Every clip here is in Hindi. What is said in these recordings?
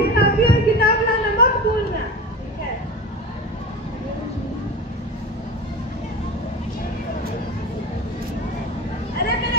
की कापी और किताब लाना मत भूलना, ठीक है? अरे मेरे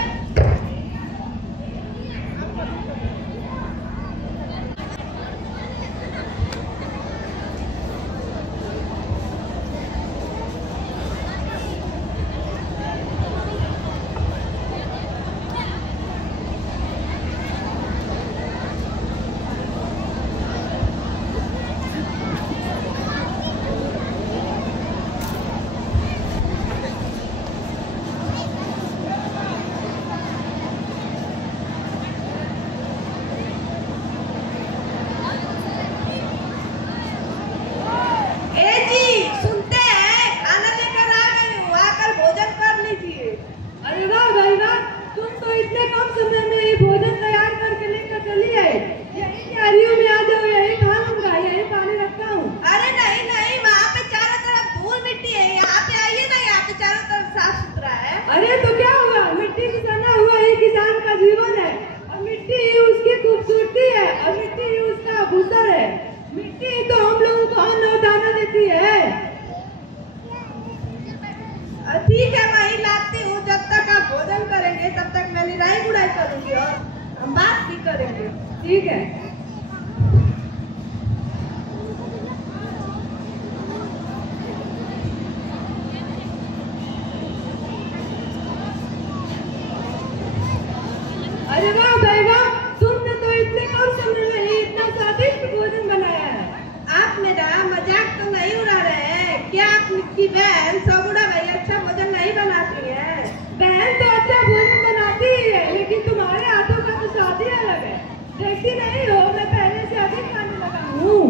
ठीक है, मैं ही लाती हूँ। जब तक आप भोजन करेंगे तब तक मैं निराई गुड़ाई करूंगी और हम बात भी करेंगे, ठीक है? अरे वाह भाई वाह, तुमने तो इतने कम समय में ही इतना स्वादिष्ट भोजन बनाया है। आप मेरा मजाक तो नहीं उड़ा रहे हैं क्या? आपकी बहन सगुड़ा भाई अच्छा भोजन नहीं बनाती है? बहन तो अच्छा भोजन बनाती ही है, लेकिन तुम्हारे हाथों का तो स्वाद ही अलग है। देखती नहीं हो, मैं पहले से अधिक खाने लगा हूँ।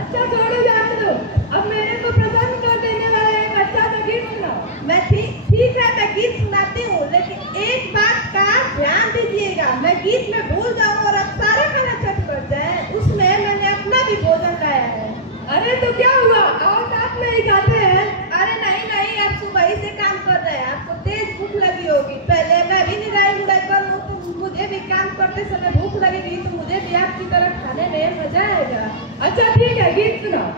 अच्छा छोड़ो, जाने दो। अब मेरे को प्रसन्न कर देने वाला एक अच्छा सा गीत सुनाओ। मैं ठीक है, मैं गीत सुनाती हूँ, लेकिन एक बात का ध्यान दीजिएगा। मैं गीत में भूल जाऊँ और अब सारे खाना चट कर जाए, उसमें मैंने अपना भी भोजन लाया है। अरे तो क्या हुआ, और साथ में ही खाते हैं? अरे नहीं नहीं, आप सुबह ही से काम कर रहे हैं, आपको तेज भूख लगी होगी। पहले मैं भी निराई गुड़ाई करूँ तो मुझे भी काम करते समय भूख लगेगी, तो मुझे भी आपकी तरह खाने में मजा आएगा। अच्छा ठीक है, गीत सुनाओ।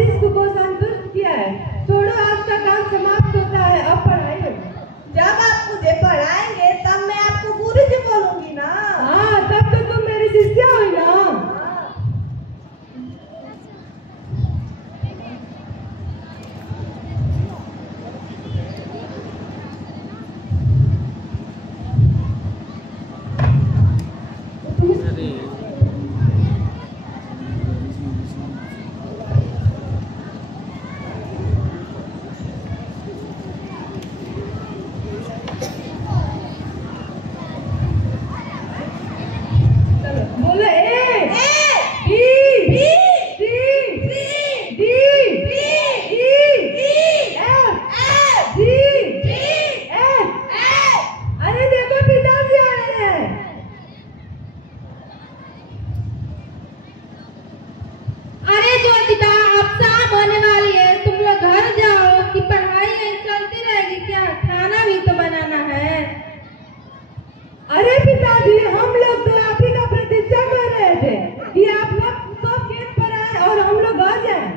मस्तिष्क को संतुष्ट किया है। छोड़ो, आज का काम समाप्त होता है, अब पढ़ाई होगी। जब आप मुझे पढ़ाएंगे तब मैं आपको गुरु जी बोलूंगी ना। हाँ, तब तो तुम मेरी शिष्या हुई ना। बोलो A B B C C D E F G F. अरे देखो, पिताजी आ रहे हैं। अरे ज्योतिता, अब शाम होने वाली है, तुम लोग घर जाओ कि पढ़ाई यहीं चलती रहेगी क्या? खाना भी तो बनाना है। अरे पिताजी, हम लोग तो आप ही का प्रतीक्षा कर रहे थे कि आप लोग सब खेत पर आए और हम लोग आ जाए।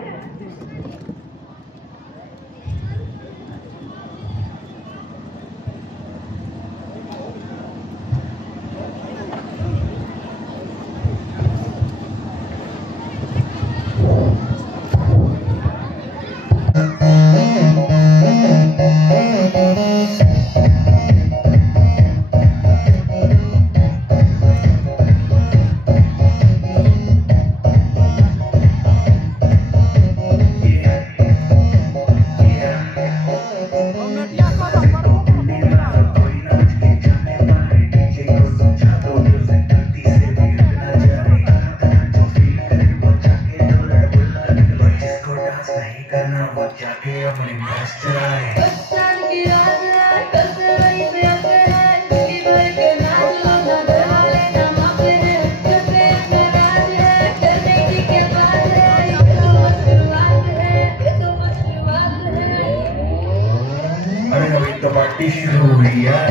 तो पार्टी शुरू हुई है।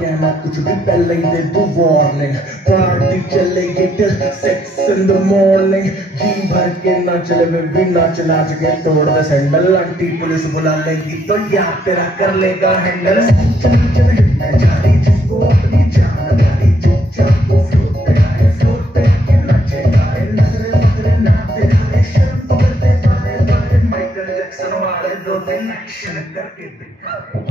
कहना कुछ भी पहले ही दे दो वार्निंग। पार्टी चलेगी till 6 in the morning। जी भर के ना चले वे भी नाच नाच के तोड़ दे सैंडल। आंटी पुलिस बुला लेगी तो यार तेरा कर लेगा हैंडल। चल चल हिटने जा रही जिसको अपनी जान प्यारी, चुपचाप वो फ्लोर पे आए, फ्लोर पे आके नाचे गाए, नजरे नजरे नाते गाए, शर्म तो करते बारे बारे, माइकल जैक्सन वाले दो दिन एक्शन करके दिखाए।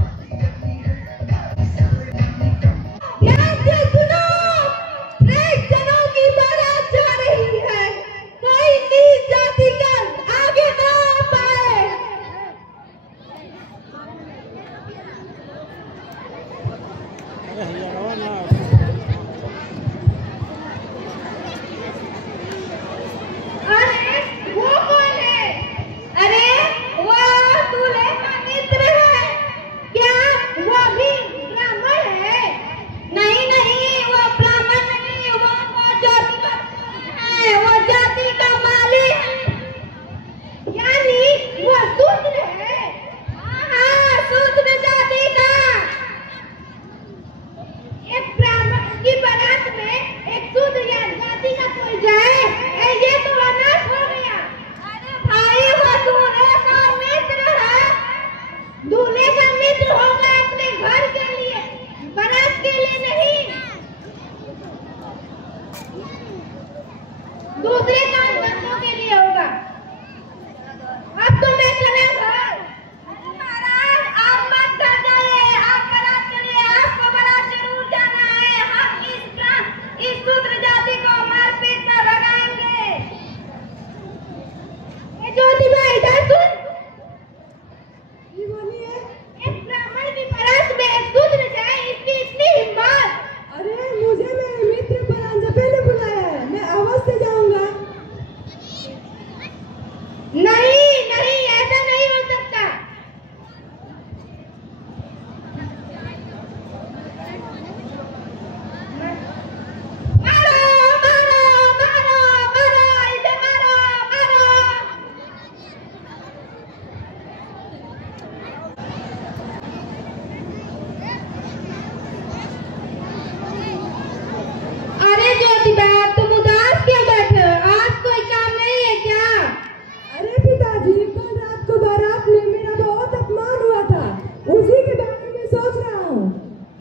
जो बारात में मेरा बहुत अपमान हुआ था, उसी के बारे में सोच रहा हूँ।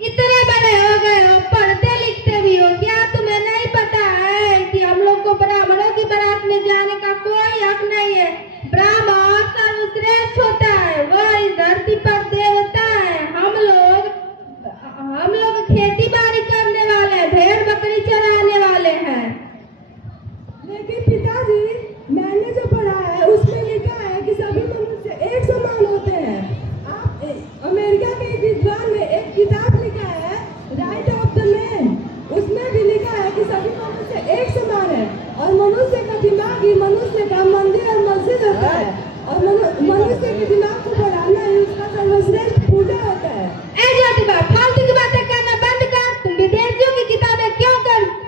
इतने बड़े हो गए हो, पढ़ते लिखते भी हो, क्या तुम्हें नहीं पता है कि हम लोग को ब्राह्मणों की बारात में जाने का कोई हक नहीं है। ब्राह्मण सर्वश्रेष्ठ होता है, वह इस धरती पर देवता है। हम लोग खेती बाड़ी करने वाले हैं, भेड़ बकरी चराने वाले हैं। लेकिन पिताजी, मैंने जो पढ़ा है उसमें लिखा है कि सभी मनुष्य एक समान होते हैं। अमेरिका के एक विद्वान ने एक किताब लिखा है, राइट ऑफ द मैन, उसमें भी लिखा है कि सभी मनुष्य एक समान है और मनुष्य का दिमाग ही मनुष्य का मंदिर और मस्जिद होता है और मनुष्य के दिमाग को बढ़ाना ही उसका सर्वश्रेष्ठ पूजा होता है। ए ज्योतिबा, फालतू की बातें करना बंद कर। तुम विदेशियों की किताबें क्यों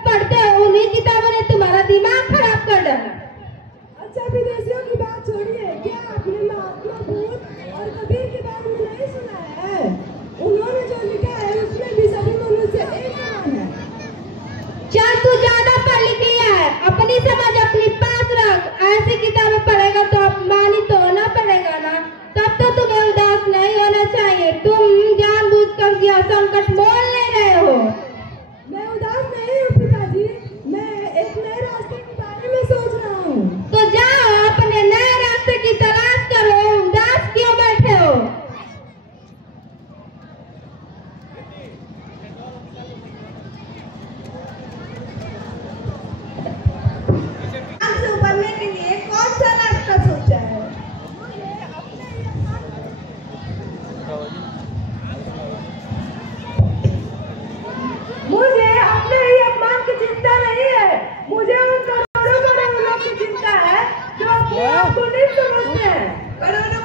पढ़ते हो? उन्हीं किताबों ने तुम्हारा दिमाग खराब कर डाला। अच्छा, विदेशियों की बात छोड़िए, क्या आपने महात्मा बुद्ध और कबीर के बारे में नहीं सुना है? उन्होंने जो लिखा है उसमें भी सभी मनुष्य एक समान है। चल, तू ज्यादा पढ़ लिख लिया है, अपनी समझ अपने पास रख। ऐसी किताबें पढ़ेगा तो अपमानित तो होना पड़ेगा ना, तब तो तुम्हें उदास नहीं होना चाहिए। तुम जानबूझकर यह संकट मोल ले रहे हो। मैं उदास नहीं हूँ पिताजी, मैं एक नए रास्ते के बारे में सोच रहा हूँ। तो जाओ, अपने नए रास्ते की तलाश करो, उदास क्यों बैठे हो? से उबरने के लिए कौन सा रास्ता सोचा है? मुझे अपने ही अपमान की चिंता नहीं है, मुझे उन करोड़ों लोगों की चिंता है जो अपने आप को नीच समझते हैं।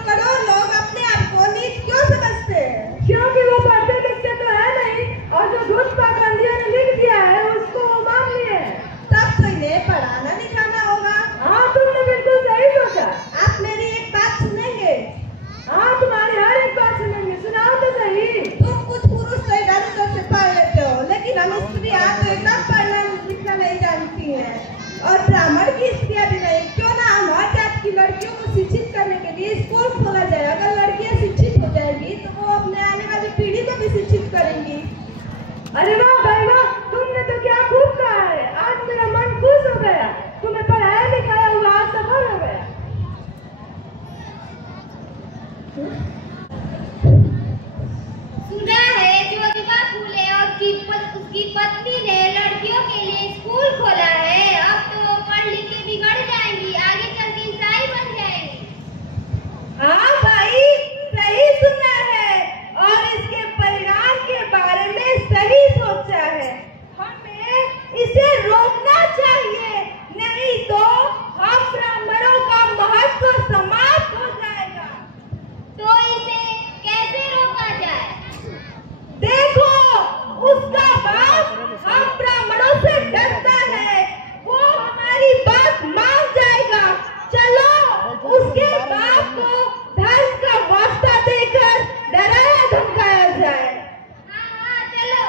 करोड़ों लोग अपने आप को नीच क्यों समझते हैं? क्योंकि वो पढ़ते लिखते तो है नहीं और जो धुन पाबंदियों ने लिख दिया है उसको वो मान लिए। तब तो इन्हें पढ़ाना लिखाना होगा। हाँ, तुमने बिल्कुल सही सोचा। आप मेरी एक बात सुनेंगे? हाँ, तुम्हारी हर एक बात सुनेंगे, सुनाओ तो सही। तुम कुछ पुरुष तो इधर उधर से पढ़ लेते हो, लेकिन हम स्त्रियां तो एकदम पढ़ना लिखना नहीं जानती हैं, और ब्राह्मण की स्त्रियां भी नहीं। क्यों ना हम हर जात की लड़कियों को शिक्षित करने के लिए स्कूल खोला जाए। अगर लड़कियां शिक्षित हो जाएगी तो वो अपने आने वाली पीढ़ी को भी शिक्षित करेंगी। अरे वाह भाई वाह, तुमने तो क्या खूब कहा है। आज मेरा मन खुश हो गया, तुम्हें पढ़ाया लिखाया हुआ आज सफल हो गया। सुना है ज्योतिबा फूले और उसकी पत्नी ने लड़कियों के लिए स्कूल खोला है। अब तो वो पढ़ लिख के बिगड़ जाएंगी, आगे चल के ईसाई बन जाएंगी। हाँ भाई, सही सुना है और इसके परिणाम के बारे में सही सोचा है। हमें इसे रोकना चाहिए, नहीं तो हम ब्राह्मणों का महत्व समाप्त हो जाएगा। तो इसे कैसे रोका जाए? देखो, उसका बाप हम ब्राह्मणों से डरता है, वो हमारी बात मान जाएगा। चलो उसके बाप को धर्म का वास्ता देकर डराया धमकाया जाए। हाँ, चलो।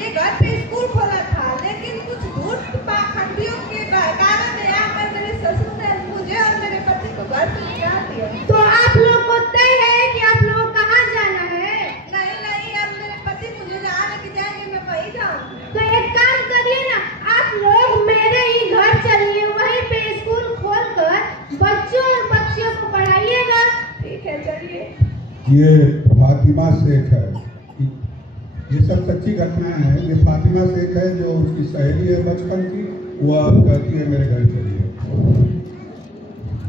ये घर पे स्कूल खोला था, लेकिन कुछ धूर्त पाखंडियों के कारण यहाँ पर मेरे ससुर ने मुझे और मेरे पति को घर से निकाल दिया। तो आप लोग को तय है कि आप लोग को कहाँ जाना है? नहीं नहीं, अब मेरे पति मुझे जहाँ लेके जाएंगे मैं वहीं जाऊँ। तो एक काम करिए ना, आप लोग मेरे ही घर चलिए, वहीं पे स्कूल खोलकर बच्चों और बच्चियों को पढ़ाइएगा। ठीक है, चलिए। ये फातिमा शेख है, ये सब सच्ची घटनाएं हैं। ये फातिमा शेख है जो उसकी सहेली है बचपन की, वो अब कहती है मेरे घर चलिए,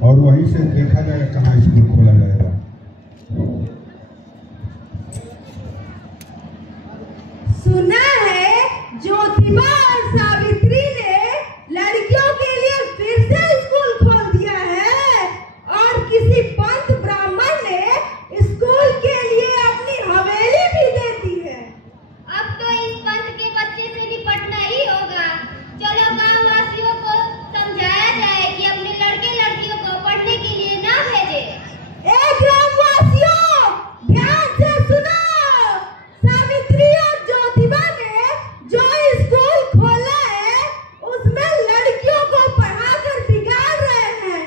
और वहीं से देखा जाएगा कहाँ स्कूल खोला जाएगा। सुना है ज्योतिबा और सावित्री ने लड़कियों के लिए फिर से स्कूल खोल दिया है, और किसी पंत ब्राह्मण ने स्कूल के लिए अपनी हवेली भी दे दी है। अब तो इस पंथ के बच्चे से निपटना ही होगा। चलो गाँव वासियों को समझाया जाए कि अपने लड़के लड़कियों को पढ़ने के लिए ना भेजे। ग्रामवासियों ध्यान से सुनो, सावित्री और ज्योतिबा ने जो स्कूल खोला है उसमें लड़कियों को पढ़ाकर बिगाड़ रहे हैं।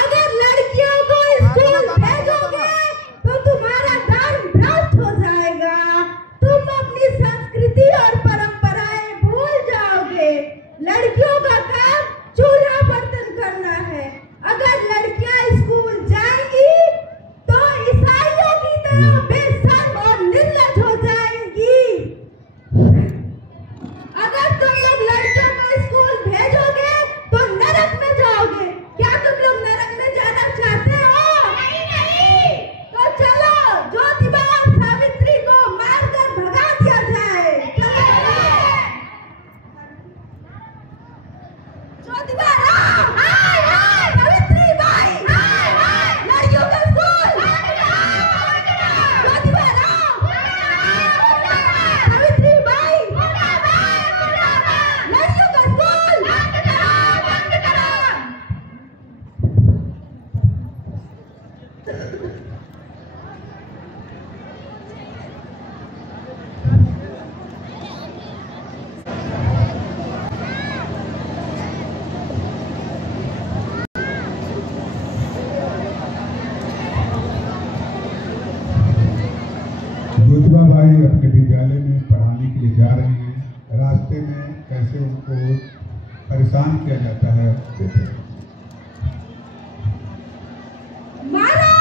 अगर लड़कियों को स्कूल भेजोगे तो तुम्हारा धर्म भ्रष्ट हो जाएगा, तुम अपनी संस्कृति और परंपराएं भूल जाओगे। लड़कियों का काम चूल्हा बर्तन करना है। अगर लड़कियां स्कूल जाएंगी तो ईसाइयों की तरह बेशर्म और निर्लज हो जाएंगी। अगर तुम लोग लड़कियों को स्कूल भेजोगे तो नरक में जाओगे। क्या तुम लोग नरक में जाना चाहते हो? नहीं नहीं। तो चलो ज्योतिबा और सावित्री को मारकर भगा दिया जाए। चलो ज्योतिबा राम, सावित्री बाई, लड़कियों का स्कूल, ज्योतिबा राम, सावित्री बाई, लड़कियों का स्कूल, ज्योतिबा भाई अपने विद्यालय में पढ़ाने के लिए जा रहे हैं। रास्ते में कैसे उनको परेशान किया जाता है देखिए। मारो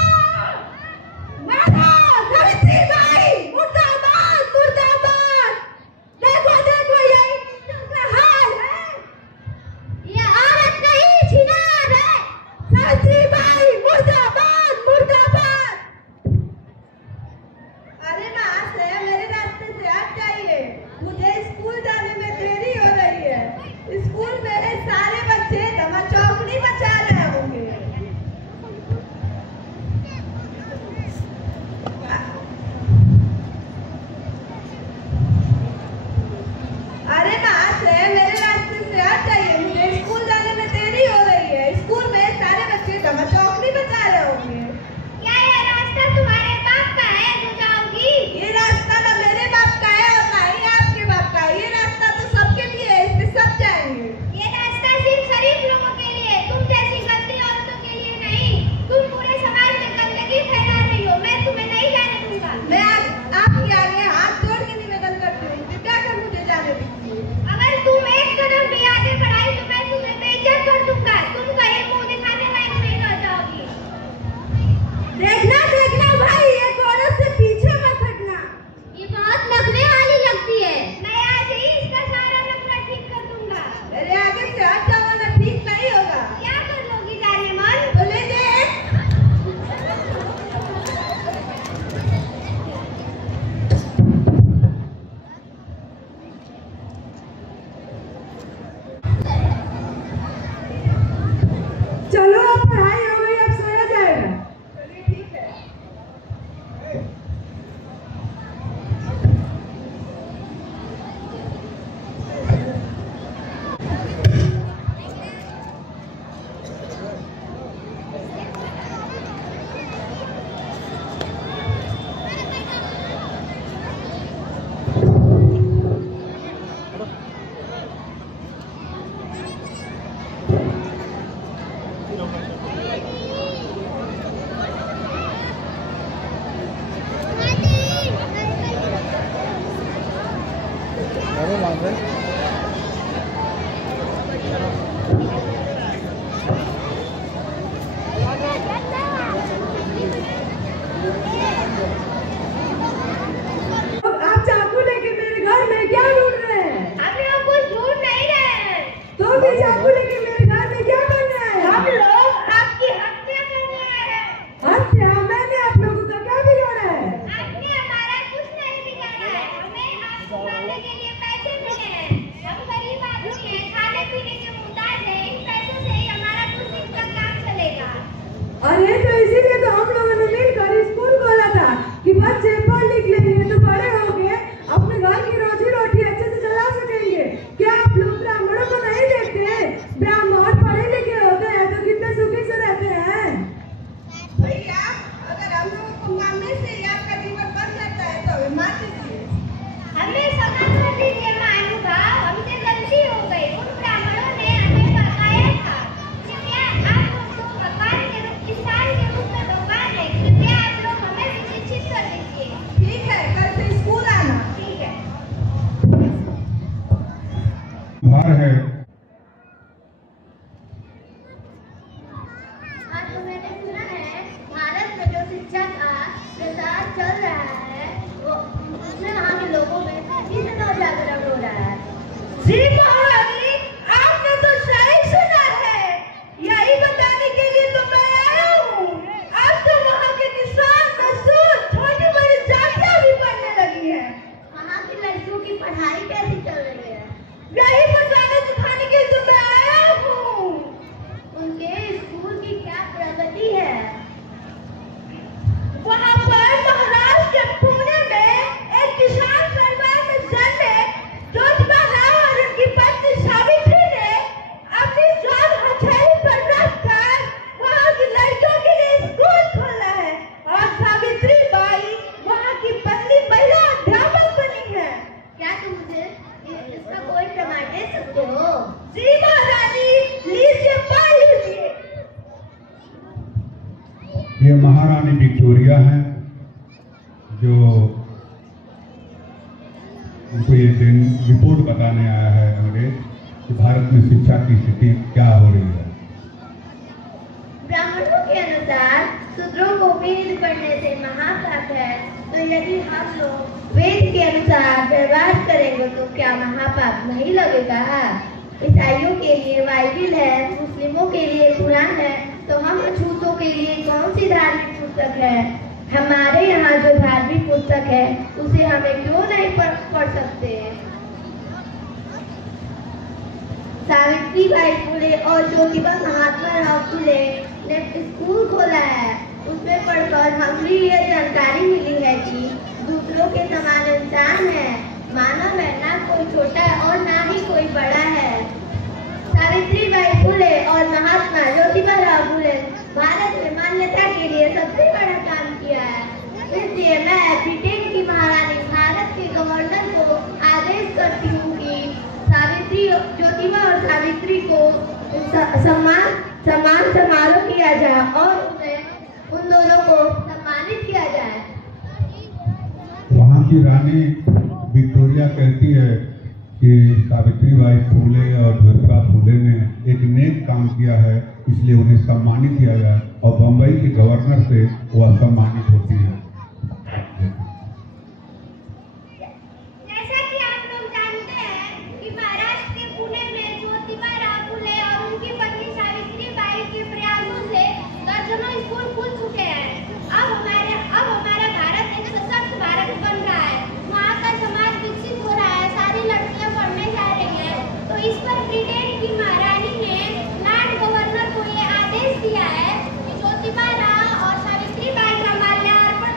सावित्री बाई, मुर्दाबाद मुर्दाबाद। देखो देखो ये इनका हाल है। ये औरत नहीं छिनार है। सावित्री बाई मुर्दाबाद मुर्दाबाद। अरे महाशय, मेरे रास्ते से हट जाइए, मुझे स्कूल जाने में देरी हो रही है। स्कूल में सारे बच्चे धमाचौकड़ी मचा रहे होंगे। आप चाकू लेके मेरे घर में क्या ढूंढ रहे हैं? हम लोग कुछ ढूंढ नहीं रहे हैं। तो भी चाकू लेके मेरे घर में क्या कर रहे हैं? हम लोग आपकी हत्या करने आए हैं। हत्या? मैंने आप लोगों का क्या बिगाड़ा है? आपने हमारा कुछ नहीं बिगाड़ा है। हमें आपको खाने के लिए पैसे मिले हैं। हम गरीब आदमी हैं, खाने पीने के मुहताज हैं। इन पैसों से ही हमारा कुछ दिन का काम चलेगा। अरे तो इसीलिए तो हम लोगों ने मिलकर स्कूल खोला था कि बच्चे पढ़ लिख लेंगे तो बड़े होके अपने घर की रोजी रोटी अच्छे से चला सकेंगे। क्या आप लोग ब्राह्मणों को नहीं देखते? ब्राह्मण पढ़े लिखे होते हैं तो कितने सुखी से रहते हैं। भैया, अगर हम लोगों को मारने से ही आपका जीवन बन जाता है तो हमें मार दीजिए। हमें क्षमा कर दीजिए महानुभाव, हमसे गलती हो गई। उन ब्राह्मणों ने हमें भड़काया था। कृपया आप लोग को भगवान के रूप, इंसान के रूप में भगवान है। कृपया आप लोग हमें भी शिक्षित कर दीजिए। ठीक है, कल से स्कूल आना। ठीक है। भार है। हाँ, तो मैंने सुना है भारत में जो शिक्षा का प्रसार चल रहा है वो उसमें वहाँ के लोगों में कितना जागरण हो रहा है। जी महारानी, आपने तो सही सुना है। यही बताने के लिए तो मैं आया हूँ। अब तो वहाँ के किसान, मजदूर, छोटी बड़ी जातियाँ भी पढ़ने लगी है। वहाँ की लड़कियों की पढ़ाई कैसी चल रही है? यही बताने सिखाने के लिए तो मैं आया हूँ। उनके स्कूल की क्या प्रगति है? वहाँ पर महाराष्ट्र के पुणे में एक किसान परिवार में जन्मे ज्योतिबा राव और उनकी पत्नी सावित्री ने अपनी जान हथेली पर रखकर वहाँ की लड़कियों के लिए स्कूल खोला है और सावित्री बाई वहाँ की पहली महिला अध्यापक बनी है। क्या तुम मुझे इसका कोई प्रमाण दे सकते हो? जी महारानी, लीजिए पढ़ लीजिए। ये महारानी विक्टोरिया हैं जो उनको ये दिन रिपोर्ट बताने आया है अंग्रेज कि भारत में शिक्षा की स्थिति क्या हो रही है। ब्राह्मणों के अनुसार शूद्रों को वेद पढ़ने से महापाप है, तो यदि हम लोग वेद के अनुसार व्यवहार करेंगे तो क्या महापाप नहीं लगेगा? ईसाइयों के लिए बाइबिल है, मुस्लिमों के लिए कुरान है, तो हम अछूतों के लिए कौन सी धार्मिक पुस्तक है? हमारे यहाँ जो धार्मिक पुस्तक है उसे हमें क्यों नहीं पढ़ सकते? सावित्रीबाई फुले और ज्योतिबा महात्मा राव फुले ने स्कूल खोला है। उसमें पढ़कर हमें ये जानकारी मिली है कि दूसरों के समान इंसान है, मानव है, ना कोई छोटा है और ना ही कोई बड़ा है। सावित्रीबाई फुले और महात्मा ज्योतिबा राव फुले भारत में मान्यता के लिए सबसे बड़ा काम किया है। इसलिए मैं ब्रिटेन की महारानी भारत के गवर्नर को आदेश करती हूँ कि सावित्री, ज्योतिबा और सावित्री को सम्मान समारोह किया जाए और उन दोनों को सम्मानित किया जाए। वहाँ की रानी विक्टोरिया कहती है कि सावित्रीबाई फुले और ज्योतिबा फुले ने एक नेक काम किया है, इसलिए उन्हें सम्मानित किया जाए और बम्बई के गवर्नर से वह सम्मानित होती है। जैसा कि आप लोग जानते हैं कि महाराष्ट्र के पुणे में ज्योतिबा राव फुले और उनकी पत्नी सावित्रीबाई के प्रयासों से दर्जनों स्कूल खुल चुके हैं। अब हमारा भारत एक सशक्त भारत बन रहा है। वहाँ का समाज विकसित हो रहा है, सारी लड़कियाँ पढ़ने जा रही हैं। तो इस पर ब्रिटेन की महारानी ने लॉर्ड गवर्नर को ये आदेश दिया है कि ज्योतिबा राव और सावित्रीबाई का माल्यार्पण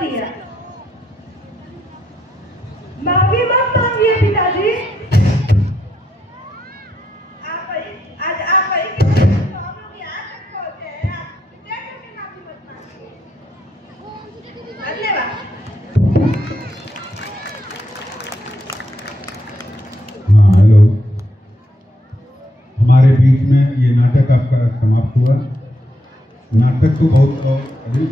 दिया। माफी मत मांगिए पिताजी। आप वही कि हम लोग यहाँ तक पहुँचे हैं, आप पिताजी की माफी मत मांगिए। धन्यवाद। हाँ हेलो, हमारे बीच में ये नाटक आपका समाप्त हुआ। नाटक को बहुत अभी